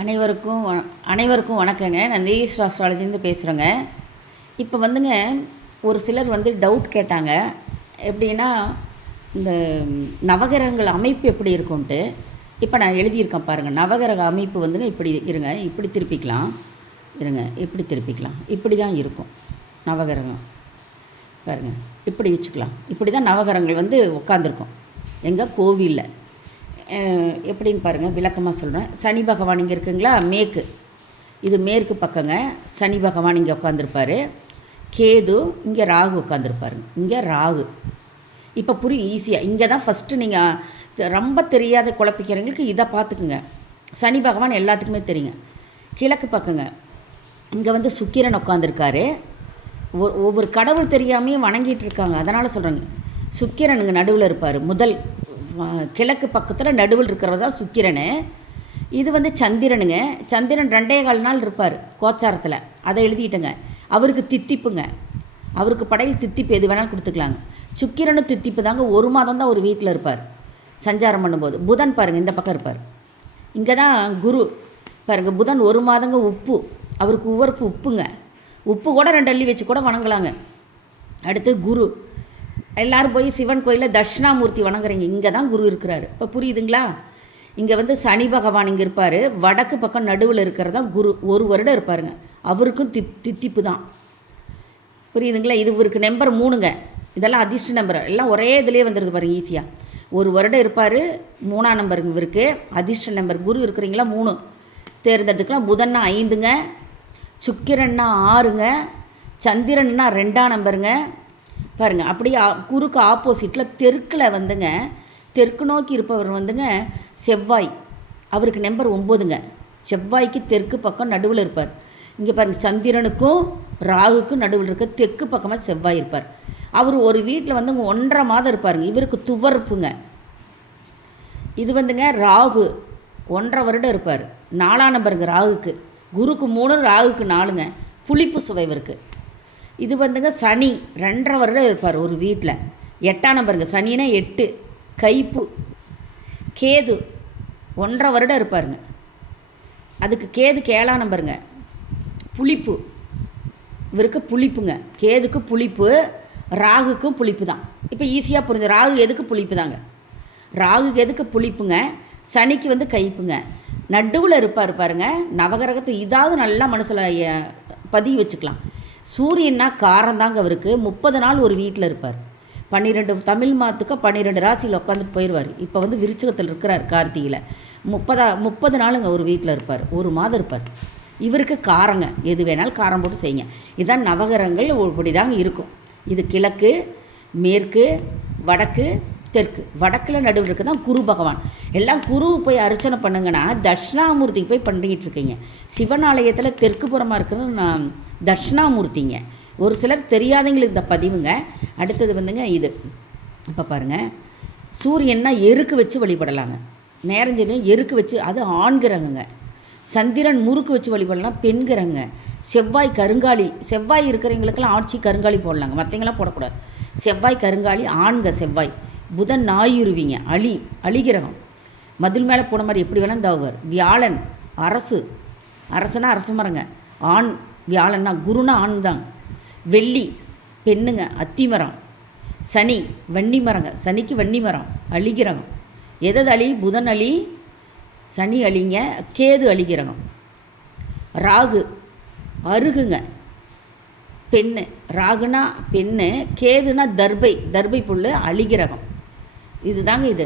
அனைவருக்கும் அனைவருக்கும் வணக்கங்க. நான் தேஜஸ்ரீ அஸ்ட்ராலஜிலேருந்து பேசுகிறேங்க. இப்போ வந்துங்க ஒரு சிலர் டவுட் கேட்டாங்க. எப்படின்னா, இந்த நவகிரகங்கள் அமைப்பு எப்படி இருக்கும்ன்ட்டு. இப்போ நான் எழுதியிருக்கேன் பாருங்கள். நவகிரக அமைப்பு இப்படி இருங்க, இப்படி திருப்பிக்கலாம். இருங்க, இப்படி திருப்பிக்கலாம். இப்படி தான் இருக்கும் நவகிரகம். பாருங்கள், இப்படி வச்சுக்கலாம். இப்படி தான் நவகிரகங்கள் உட்காந்துருக்கும் எங்கள் கோவிலில். எப்படின்னு பாருங்கள், விளக்கமாக சொல்கிறேன். சனி பகவான் இங்கே இருக்குங்களா, மேற்கு, இது மேற்கு பக்கங்க. சனி பகவான் இங்கே உட்காந்துருப்பார். கேது இங்கே, ராகு உட்காந்துருப்பாருங்க. இங்கே ராகு. இப்போ புரியும் ஈஸியாக. இங்கே தான் ஃபஸ்ட்டு நீங்கள் ரொம்ப தெரியாத குழப்பிக்கிறவங்களுக்கு இதை பார்த்துக்குங்க. சனி பகவான் எல்லாத்துக்குமே தெரியுங்க. கிழக்கு பக்கங்க, இங்கே சுக்கிரன் உட்காந்துருக்காரு. ஒவ்வொரு கடவுள் தெரியாமையே வணங்கிட்டு இருக்காங்க. அதனால் சொல்கிறேங்க, சுக்கிரனுங்க நடுவில் இருப்பார். முதல் கிழக்கு பக்கத்தில் நடுவில் இருக்கிறது தான் சுக்கிரன். இது சந்திரனுங்க. சந்திரன் 2.25 நாள் இருப்பார் கோச்சாரத்தில். அதை எழுதிட்டேங்க. அவருக்கு தித்திப்புங்க. அவருக்கு படையில் தித்திப்பு எது வேணாலும் கொடுத்துக்கலாங்க. சுக்கிரனும் தித்திப்பு தாங்க. 1 மாதம் தான் ஒரு வீட்டில் இருப்பார் சஞ்சாரம் பண்ணும்போது. புதன் பாருங்கள், இந்த பக்கம் இருப்பார். இங்கே தான் குரு பாருங்கள். புதன் 1 மாதங்க உப்பு. அவருக்கு உவர்ப்பு உப்புங்க. உப்பு கூட 2 அள்ளி வச்சு கூட வணங்கலாங்க. அடுத்து குரு. எல்லோரும் போய் சிவன் கோயிலில் தட்சிணாமூர்த்தி வணங்குறீங்க. இங்கே தான் குரு இருக்கிறாரு. இப்போ புரியுதுங்களா? இங்கே சனி பகவான் இங்கே இருப்பார். வடக்கு பக்கம் நடுவில் இருக்கிறது தான் குரு. 1 வருடம் இருப்பாருங்க. அவருக்கும் தித்திப்பு தான். புரியுதுங்களா? இது இவருக்கு நம்பர் 3ங்க. இதெல்லாம் அதிர்ஷ்ட நம்பர். எல்லாம் ஒரே இதிலே வந்துடுது பாருங்கள் ஈஸியாக. 1 வருடம் இருப்பார். 3ஆம் நம்பருங்க இவருக்கு. அதிர்ஷ்ட நம்பர் குரு இருக்கிறீங்களா 3 தேர்ந்தெடுத்துக்கலாம். புதன்னா 5ங்க. சுக்கிரன்னா 6ங்க. சந்திரன்னா 2ஆம் நம்பருங்க. பாருங்கள், அப்படியே குறுக்கு ஆப்போசிட்டில் தெற்கில் தெற்கு நோக்கி இருப்பவர் செவ்வாய். அவருக்கு நம்பர் 9ங்க. செவ்வாய்க்கு தெற்கு பக்கம் நடுவில் இருப்பார். இங்கே பாருங்கள், சந்திரனுக்கும் ராகுக்கும் நடுவில் இருக்க தெற்கு பக்கமாக செவ்வாய் இருப்பார். அவர் ஒரு வீட்டில் 1.5 மாதம் இருப்பாருங்க. இவருக்கு துவர்ப்புங்க. இது ராகு 1.5 வருடம் இருப்பார். 4ஆம் நம்பருங்க ராகுக்கு. குருக்கு 3, ராகுக்கு 4ங்க. புளிப்பு சுவை இவருக்கு. இது சனி 2.5 வருடம் இருப்பார் ஒரு வீட்டில். 8ஆம் நம்பருங்க. சனினா 8, கைப்பு. கேது 1.5 வருடம் இருப்பாருங்க. அதுக்கு கேதுக்கு 7ஆம் நம்பருங்க. புளிப்பு. இவருக்கு புளிப்புங்க. கேதுக்கு புளிப்பு, ராகுக்கும் புளிப்பு தான். இப்போ ஈஸியாக புரிஞ்சு. ராகு எதுக்கு புளிப்பு தாங்க. ராகுக்கு எதுக்கு புளிப்புங்க. சனிக்கு கைப்புங்க. நடுவில் இருப்பார் பாருங்க. நவகிரகத்தை இதாவது நல்லா மனசில் பதிவு வச்சுக்கலாம். சூரியன்னா காரம் தாங்க அவருக்கு. 30 நாள் ஒரு வீட்டில் இருப்பார். 12 தமிழ் மாதத்துக்கு 12 ராசியில் உட்காந்துட்டு போயிடுவார். இப்போ விருச்சிகத்தில் இருக்கிறார் கார்த்திகையில். 30 நாளுங்க ஒரு வீட்டில் இருப்பார். 1 மாதம் இருப்பார். இவருக்கு காரங்க. எது வேணாலும் காரம் போட்டு செய்யுங்க. இதுதான் நவகிரகங்கள். இப்படி தாங்க இருக்கும். இது கிழக்கு, மேற்கு, வடக்கு, தெற்கு. வடக்கில் நடுவில் இருக்குது தான் குரு பகவான். எல்லாம் குருவு போய் அர்ச்சனை பண்ணுங்கன்னா தட்சிணாமூர்த்திக்கு போய் பண்ணிக்கிட்டு இருக்கீங்க. சிவன் ஆலயத்தில் தெற்கு புறமாக இருக்கிறது நான் தட்சிணாமூர்த்திங்க. ஒரு சிலர் தெரியாதவங்களுக்கு இந்த பதிவுங்க. அடுத்தது இது. இப்போ பாருங்கள், சூரியன்னா எருக்கு வச்சு வழிபடலாங்க. நேரஞ்செரியும் எருக்கு வச்சு, அது ஆண் கிரகங்க. சந்திரன் முறுக்கு வச்சு வழிபடலாம், பெண் கிரகங்க. செவ்வாய் கருங்காலி. செவ்வாய் இருக்கிறவங்களுக்கெல்லாம் ஆட்சி கருங்காலி போடலாங்க. மற்றவங்களாம் போடக்கூடாது. செவ்வாய் கருங்காலி ஆண்க. செவ்வாய். புதன் நாயுருவிங்க. அழிகிரகம். மதில் மேலே போன மாதிரி எப்படி வேணால் தவுவார். வியாழன் அரசு. அரசுனா அரசு மரங்க. ஆண். வியாழன்னா குருனா ஆண் தான். வெள்ளி பெண்ணுங்க. அத்தி மரம். சனி வன்னி மரங்க. சனிக்கு வன்னி மரம். அழிகிரகம். எதது அழி? புதன் அழி, சனி அழிங்க. கேது அழிகிரகம். ராகு அருகுங்க. பெண்ணு. ராகுனா பெண்ணு. கேதுனா தர்பை புல். அழிகிரகம். இது தாங்க. இது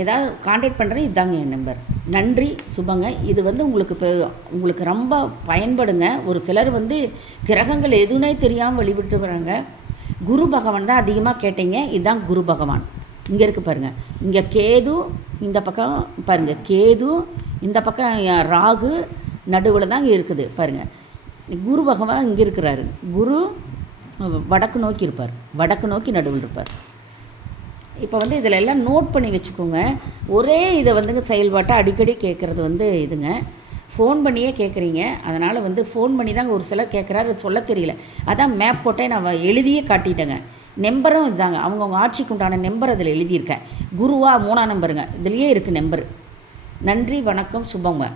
ஏதாவது கான்டாக்ட் பண்ணுறேன். இதுதாங்க என் நம்பர். நன்றி, சுபங்க. இது உங்களுக்கு ரொம்ப பயன்படுங்க. ஒரு சிலர் கிரகங்கள் எதுவுமே தெரியாமல் வழிபட்டு வராங்க. குரு பகவான் தான் அதிகமாக கேட்டீங்க. இதுதான் குரு பகவான். இங்கே இருக்குது பாருங்கள். இங்கே கேது, இந்த பக்கம் பாருங்கள். கேது இந்த பக்கம், ராகு நடுவில் தான் இங்கே இருக்குது பாருங்கள். குரு பகவான் இங்கே இருக்கிறாரு. குரு வடக்கு நோக்கி இருப்பார். வடக்கு நோக்கி நடுவில் இருப்பார். இப்போ இதில் எல்லாம் நோட் பண்ணி வச்சுக்கோங்க. ஒரே இதை செயல்பாட்டை அடிக்கடி கேட்குறது இதுங்க. ஃபோன் பண்ணியே கேட்குறீங்க. அதனால் ஃபோன் பண்ணி தாங்க ஒரு சிலர் கேட்குறாரு. சொல்ல தெரியல. அதான் மேப் போட்டே நான் எழுதியே காட்டிட்டேங்க. நம்பரும் இதுதாங்க. அவங்கவுங்க ஆட்சிக்கு உண்டான நம்பர் அதில் எழுதியிருக்கேன். குருவா 3ஆம் நம்பருங்க. இதுலேயே இருக்குது நம்பரு. நன்றி, வணக்கம், சுபங்க.